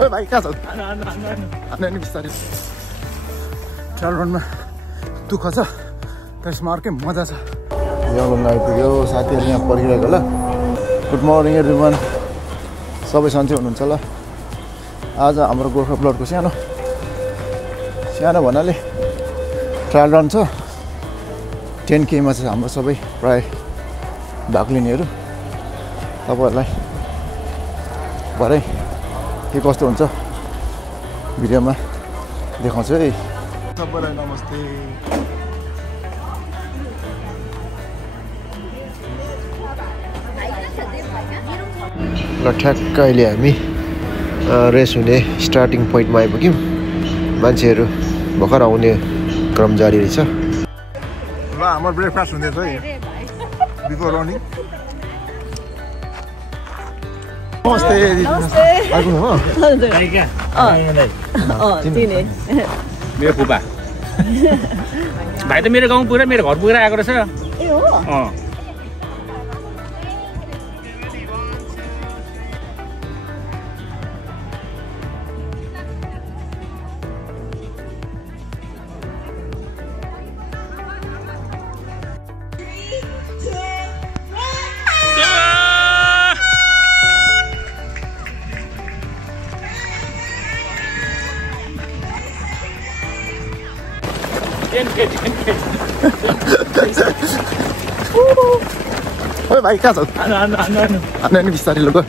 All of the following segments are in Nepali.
ओए भाइ कहाँ छौ? अनि बिस्तारै ट्रायल रनमा दुःख छ त्यसमा अर्कै मजा छ। यलङ आइपुग्यो, साथीहरू यहाँ पर्खिरहेको होला। गुड मर्निङ एभ्रिवान, सबै सन्चै हुनुहुन्छ होला। आज हाम्रो गोर्खा ब्लडको सानो भन्नाले ट्रायल रन छ। 10K मा चाहिँ हाम्रो सबै प्राय भाग लिनेहरू। तपाईँहरूलाई भरे के कस्तो हुन्छ भिडियोमा देखाउँछु है। सबैलाई नमस्ते। ल ठ्याक्क अहिले हामी रेस हुने स्टार्टिङ पोइन्टमा आइपुग्यौँ। मान्छेहरू भर्खर आउने क्रम जारी रहेछ। ल हाम्रो ब्रेकफास्ट हुँदैछ है बिफोर रनिङ। नमस्ते आइपुग्नु हो? मेरो फुपा भाइ त मेरो गाउँ पुगेर मेरो घर पुगेर आएको रहेछ। ए हो? ओए भाइ कहाँ छौ? अनि बिस्तारै ल गयो।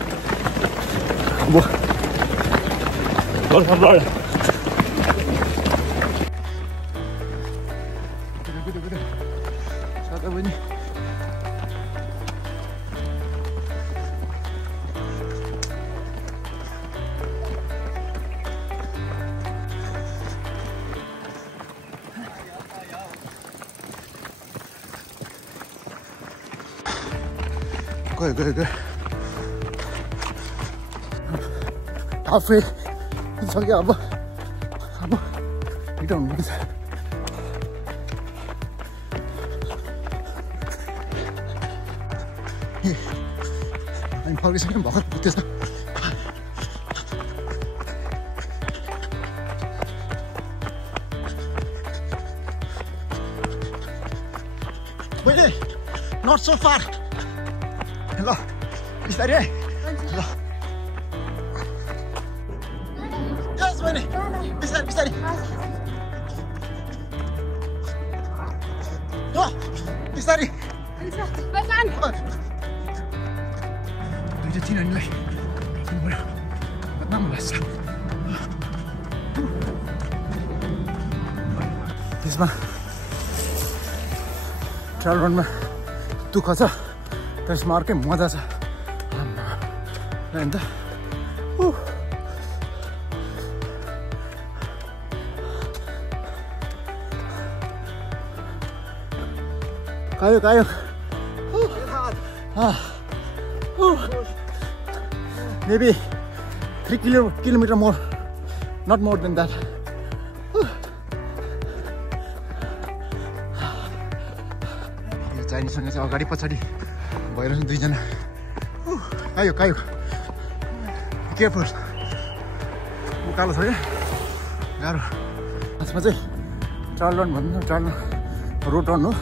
गयो आफै सक्यो। अब रिटर्न हुनुपर्छ। हामी फर्किसक्यौँ, भर्खर पुग्दैछ। मैले नट सो फार। ल बिस्तारै है। ल यस मैले बिस्तारै ल बिस्तारै दुईटा चिनानीलाई राख्नु पऱ्यो, बदनाम लाग्छ। त्यसमा ट्रायल रनमा दुःख छ त्यसमा अर्कै मजा छ। अन्त कायो maybe 3 kilometer more, not more than that. यो चाइनिजसँग चाहिँ अगाडि पछाडि भइरहेछ दुईजना। कायो केयरफुल, उकालो छ क्या गाह्रो। खासमा चाहिँ ट्रायल रन भन्नु ट्रायल रोड रन हो,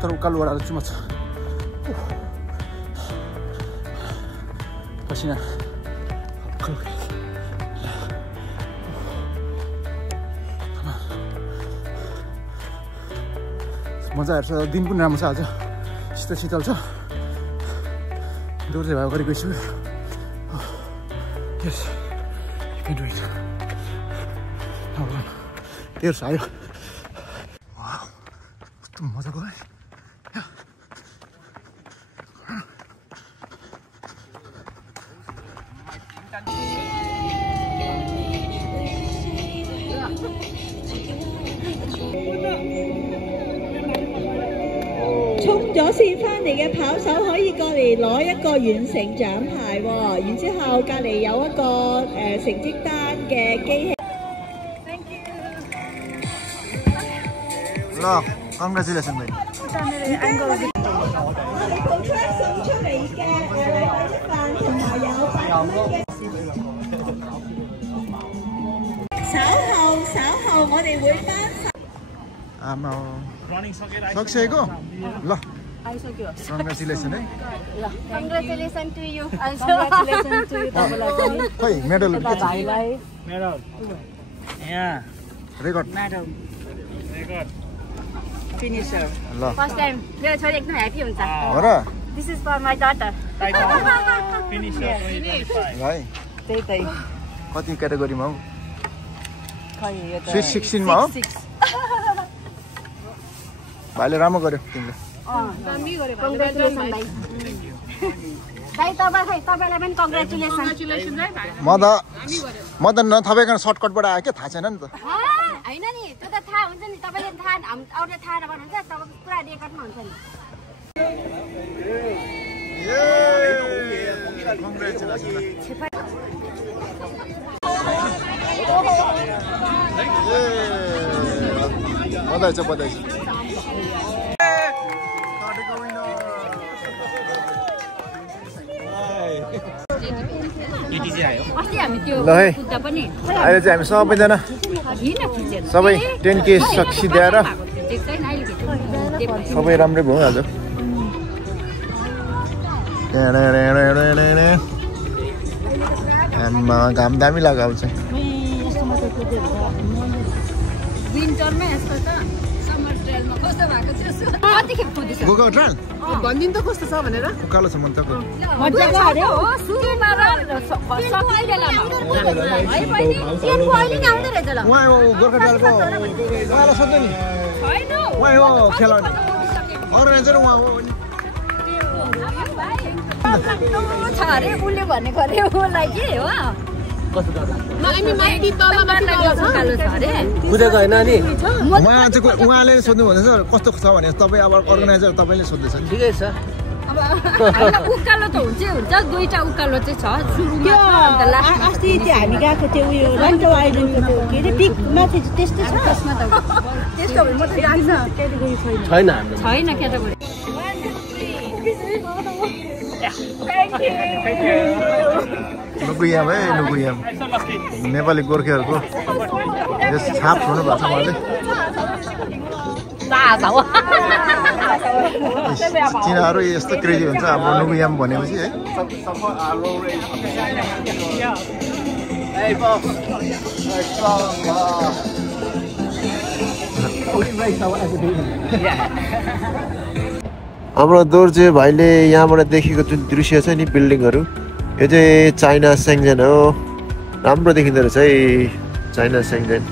तर उकालो ओह्रालो चुमा छ। पसिना मजा आएको छ। दिन पनि राम्रो छ, आज शीतल छ। दौड चाहिँ भएको गइसक्यो। Yes you can do it. तेर्स आयो। कस्तो मजाको है।衝咗線翻嚟嘅跑手可以過嚟攞一個完成獎牌喎，然之後隔離有一個成績單嘅機器。ल congratulations भाइ।我哋鋪出送出嚟嘅禮品飯同埋有8蚊嘅。哋會單。 आमा सक्सेको ल कङ्ग्रेचुलेसन है Congratulations to you. Congratulations to you तपाईँलाई पनि खै मेडल भाइलाई मेरो यहाँ रेकर्ड म्याडम रेकर्ड फिनिसर ल First time मेरो छोरी एकदम ह्यापी हुन्छ. हो र This is for my daughter. Finisher भाइ त्यही त कति क्याटेगोरीमा हौ खै यो त स्विट 16 मा हो भाइले राम्रो गर्यो तिमीले Congratulations भाइ. भाइ तपाईँलाई पनि congratulations. म त नथपेकन सर्टकटबाट आयो क्या थाहा छैन नि त हैन नि त्यो त थाहा हुन्छ नि तपाईले थाहा अरूले थाहा नगर्नुहुन्छ तपाईको पुरा रेकर्डमा हुन्छ नि. बधाई छ बधाई छ अस्ति हामी त्यो ल है बुद्ध पनि अहिले चाहिँ हामी सबैजना हिँड्न खिचेर सबै 10K सकिदिएर देख्दैन अहिले सबै राम्रै भयो आज आम्मा घाम दामी लगाएको चाहिँ विन्टरमा यस्तो त समर ट्रेलमा कस्तो भएको छ कतिखेप कुदिस गएको ट्रायल भनिदिनु त कस्तो छ भनेर उकालो छ मन तको मज्जाको अरे हो सुरुमा र सबै बेलामा है बहिनी ट्रेनको अहिले नै आउँदै रहेछ ल उहाँ हो गोर्खा ट्रायलको उहाँलाई सोध्नु नि छैन उहाँ हो खेलाउने अर्गनाइजर उहाँ हो छ अरे उसले भनेको अरे उसलाई के हो अनि माथि तलमा उकालो छ अरे कुदेको होइन नि उहाँ चाहिँ उहाँले सोध्नु भन्दैछ कस्तो छ भने तपाईँ अब अर्गनाइजर तपाईँले सोध्दैछ नि ठिकै छ उकालो त हुन्छ दुईटा उकालो चाहिँ छ सुरुमा अन्त लास्टमा अस्ति त्यो हामी गएको त्यो उयो रन्टो आइल्यान्डको त्यो के अरे पिक माथि त्यस्तो छ त्यसमा त त्यस्तो भने मात्रै जान्छ क्याटेगोरी छैन छैन हाम्रो छैन क्याटेगोरी नुकुयाम है नुकुयाम नेपाली गोर्खेहरूको यस छाप छोड्नु भएको छ उहाँले चिनाहरू यस्तो क्रेजी हुन्छ हाम्रो नुकुयाम भनेपछि है हाम्रो दोर्जे भाइले यहाँबाट देखेको जुन दृश्य छ नि बिल्डिङहरू यो चाहिँ चाइना सेङ्जेन हो राम्रो देखिँदो रहेछ है चाइना सेङ्जेन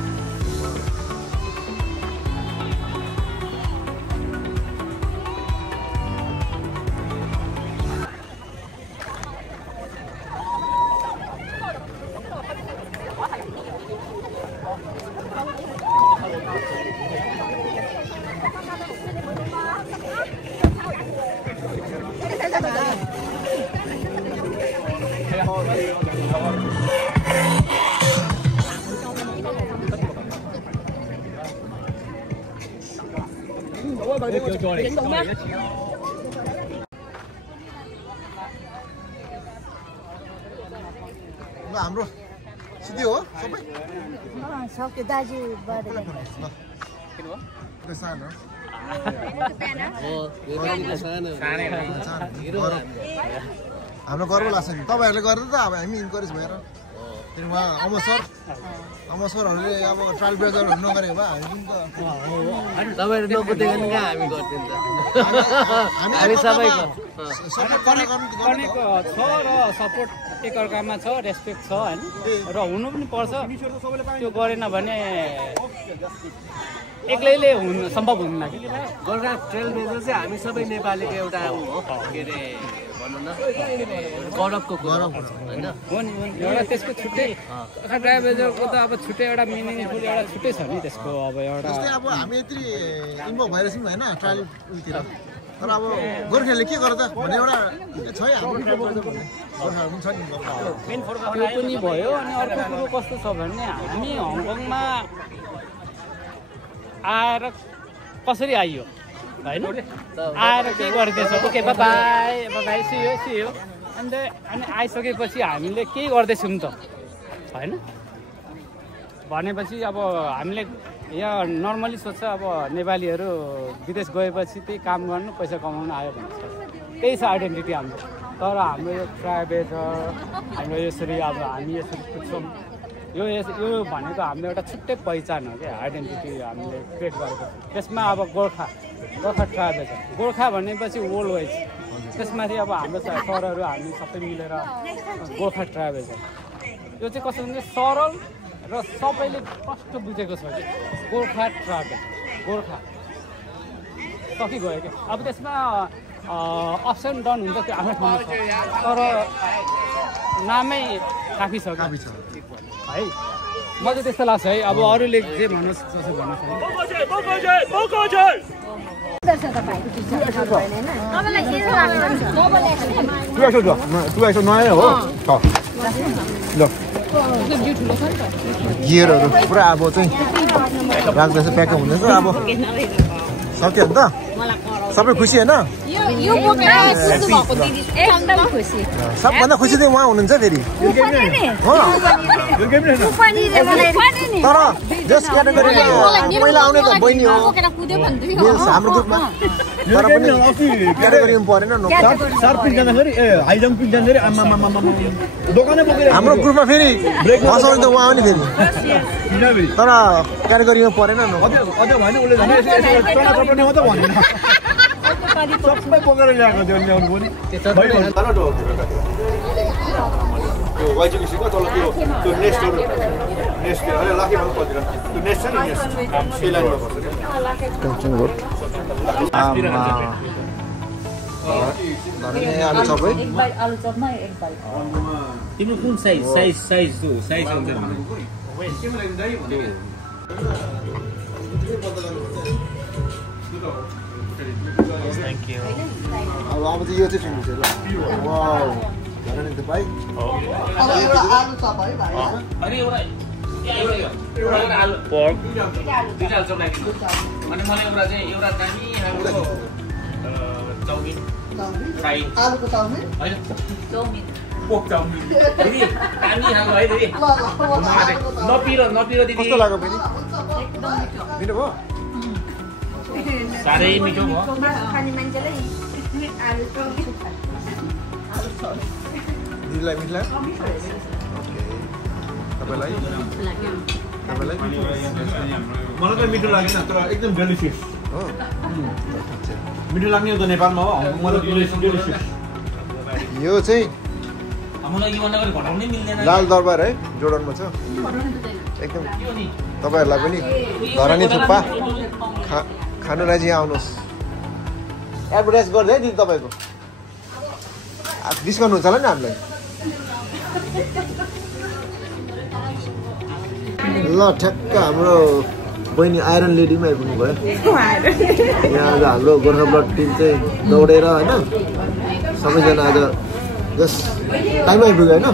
हाम्रो सिधै हो सबै सक्यो दाजु सानो हाम्रो गर्व लाग्छ नि तपाईँहरूले गरेर त अब हामी इन्करेज भएर फेरि उहाँ अमसरहरूले अब ट्रायल ब्रेजरहरू नगरेको भए हामी तपाईँहरू नकुदेको नि कहाँ हामी गर्थ्यौँ हामी सबैको गरेको छ र सपोर्ट एकअर्कामा छ रेस्पेक्ट छ होइन र हुनु पनि पर्छ त्यो गरेन भने एक्लैले सम्भव हुन्न कि गोर्खा ट्रेल ब्लेजर चाहिँ हामी सबै नेपालीको एउटा हो के अरे भनौँ न गौरवको गौरव होइन हो नि एउटा त्यसको छुट्टै गोर्खा ट्रेल ब्लेजरको त अब छुट्टै एउटा मिनिङफुल एउटा छुट्टै छ नि त्यसको अब एउटा जस्तै अब हामी यत्रो इन्भल्भ भएर छौँ होइन ट्रायल उयोतिर तर अब गोर्खाले के गर्दा भन्ने एउटा छ है हाम्रो गोर्खाहरू पनि छ नि त्यो पनि भयो अनि अर्को कुरो कस्तो छ भने हामी हङकङमा आएर कसरी आइयो होइन आएर के गर्दैछ ओके बाई बाई सियो अन्त अनि आइसकेपछि हामीले केही गर्दैछौँ त होइन भनेपछि अब हामीले यहाँ नर्मली सोध्छ अब नेपालीहरू विदेश गएपछि त्यही काम गर्नु पैसा कमाउनु आयो भन्छ त्यही छ आइडेन्टिटी हाम्रो तर हाम्रो यो ट्राइबल छ हाम्रो यसरी अब हामी यसरी पुग्छौँ यो भनेको हाम्रो एउटा छुट्टै पहिचान हो क्या आइडेन्टिटी हामीले क्रिएट गरेको त्यसमा अब गोर्खा ट्राइबल छ गोर्खा भनेपछि वर्ल्ड वाइज त्यसमाथि अब हाम्रो सरहरू हामी सबै मिलेर गोर्खा ट्राइबल छ यो चाहिँ कस्तो हुन्छ सरल र सबैले प्रष्ट बुझेको छ कि गोर्खा ट्राइबल गोर्खा सकिगयो क्या अब त्यसमा अप्स एन्ड डाउन हुन्छ त्यो आफ्नो ठाउँमा छ तर नामै काफी छ है मलाई त्यस्तो लाग्छ है अब अरूले जे भन्नुहोस् जसो भन्नुहोस् नयाँ हो ल गियरहरू पुरा अब चाहिँ राख्दैछ प्याक हुँदैछ अब सक्यो नि त सबै खुसी होइन सबभन्दा खुसी चाहिँ उहाँ हुनुहुन्छ फेरि तर जस क्याटेगोरी पहिला आउने त बहिनी हो हाम्रो ग्रुपमा तर पनि क्याटेगोरीमा परेन हाम्रो ग्रुपमा फेरि बसाउने त उहाँ हो नि फेरि तर क्याटेगोरीमा परेन सबै बोकेर ल्याएको थियो ल्याउनु पनि त्यो वाइजुकेसीको तल त्यो नेस्टहरू नेस्ट अहिले लाखे भन्नु पर्दैन त्यो नेस्ट छ नि नेस्ट त्यही लाइनमा पर्छ आलु चपै आलु चपमा एक बाइट तिम्रो कुन साइज हुन्छ Thank you. अब चाहिँ यो चाहिँ फिल्म छ ल वाउ हेर नि त भाइ अब एउटा आलु चप है भाइ अनि एउटा आलु पर्क दुईटा आलु चप राखिदिनु अनि मलाई एउटा चाहिँ एउटा दामी आलुको चाउमिन फ्राई आलुको चाउमिन हैन चाउमिन पोक चाउमिन दिदी दामी खानु है दिदी नपिरो दिदी कस्तो लाग्यो फेरि एकदम मिठो भयो साह्रै मिठो भयो खाने मान्छेलाई आलु चप दिदीलाई मिठो लाग्यो तपाईँलाई मलाई त मिठो लागेन तर एकदम डेलिसियस हो मिठो लाग्ने हो त नेपालमा हो मलाई डेलिसियस यो चाहिँ लाल दरबार है जोडनमा छ एकदम तपाईँहरूलाई पनि धरानी थुक्पा खानुलाई चाहिँ आउनुहोस् एडभर्टाइज गर्दै है दिदी तपाईँको डिस्काउन्ट हुन्छ होला नि हामीलाई ल ठ्याक्क हाम्रो बहिनी आइरन लेडीमा आइपुग्नु भयो यहाँ आज हाम्रो गोर्खा ब्लड टिम चाहिँ दौडेर होइन सबैजना आज जस्ट टाइम आइपुग्यो होइन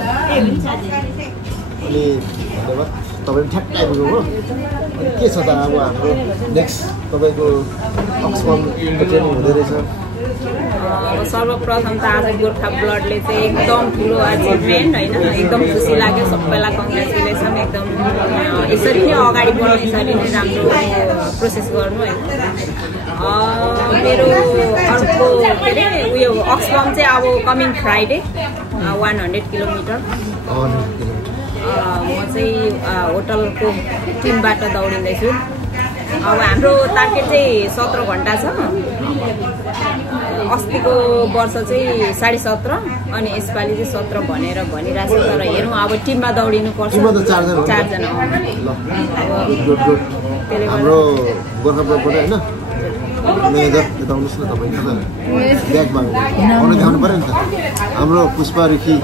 अनि धन्यवाद तपाईँ पनि ठ्याक्क आइपुग्नु हो अनि के छ त अब हाम्रो नेक्स्ट तपाईँको अक्सफर्मको ट्रेनिङ हुँदै रहेछ सर्वप्रथम त आज गोर्खा ब्लडले चाहिँ एकदम ठुलो अचिभमेन्ट होइन एकदम खुसी लाग्यो सबैलाई कङ्ग्रेचुलेसन एकदम यसरी नै अगाडि बढाउनु यसरी नै राम्रो प्रोसेस गर्नु होइन मेरो अर्को के अरे उयो अक्सफर्म चाहिँ अब कमिङ फ्राइडे 100 किलोमिटर म चाहिँ होटलको टिमबाट दौडिँदैछु अब हाम्रो टार्गेट चाहिँ 17 घन्टा छ अस्तिको वर्ष चाहिँ 17.5 अनि यसपालि चाहिँ 17 भनेर भनिरहेको छ तर हेरौँ अब टिममा दौडिनु पर्छ चारजना हाम्रो गोर्खाबाट होइन म्यानेजर यता आउनुहोस् न तपाईँ ब्यागमा आउनु देखाउनु पऱ्यो नि त हाम्रो पुष्पा रुखी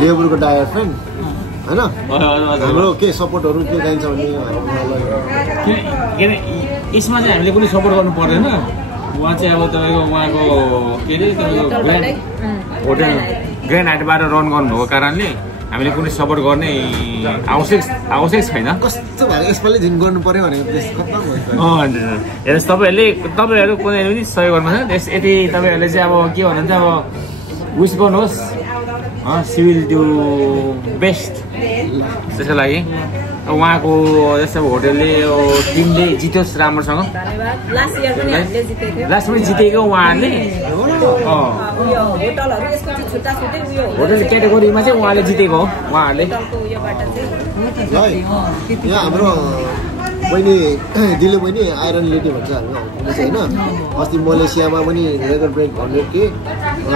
लेबरको डायर फ्रेन्ड होइन हाम्रो के सपोर्टहरू के चाहिन्छ भने यसमा चाहिँ हामीले पनि सपोर्ट गर्नु पर्दैन उहाँ चाहिँ अब तपाईँको उहाँको के अरे तपाईँको होटल ग्रान्ड हाइटबाट रन गर्नुभएको कारणले हामीले कुनै सपोर्ट गर्ने आवश्यक छैन कस्तो भयो यसपालि दिन गर्नु पर्यो भनेको हेर्नुहोस् तपाईँहरू कुनै पनि सहयोग गर्नुहुन्छ यति तपाईँहरूले चाहिँ अब के भन्नुहुन्छ अब विस गर्नुहोस् सी विल डु बेस्ट त्यसको लागि उहाँको जस्तो होटलले यो टिमले जित्योस् राम्रोसँग लास्ट इयर पनि हामीले जितेको थियौँ लास्टमा जितेको उहाँहरूले होटलहरू यसको चाहिँ छुट्टा छुट्टै उयो होटल क्याटेगोरीमा चाहिँ उहाँले जितेको हो उहाँहरूले होटलको उयोबाट चाहिँ यहाँ हाम्रो बहिनी दिले बहिनी आइरन लेडी भन्छ हाम्रो होइन अस्ति मलेसियामा पनि रेकर्ड ब्रेक 100K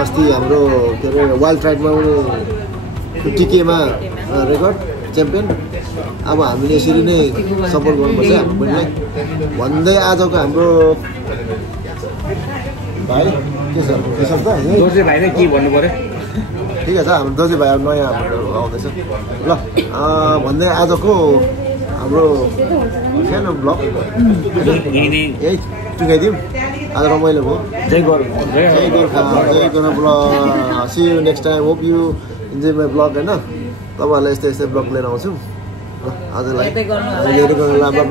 अस्ति हाम्रो के अरे वाइल्ड ट्राइडमा पनि 50K-मा रेकर्ड च्याम्पियन अब हामीले यसरी नै सपोर्ट गर्नुपर्छ हाम्रो बहिनीलाई भन्दै आजको हाम्रो भाइ के छ त दोस्रो भाइले के भन्नु पर्यो ठिकै छ हाम्रो दोस्रो भाइ अब नयाँ हाम्रो आउँदैछ ल भन्दै आजको हाम्रो सानो ब्लग यही टुङ्गाइदिउँ आज रमाइलो भयो जय गोर्खा जय Gorkha blog see you next time hope you enjoy my blog होइन तपाईँहरूलाई यस्तै यस्तै ब्लग लिएर आउँछु आजलाई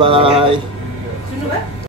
बाई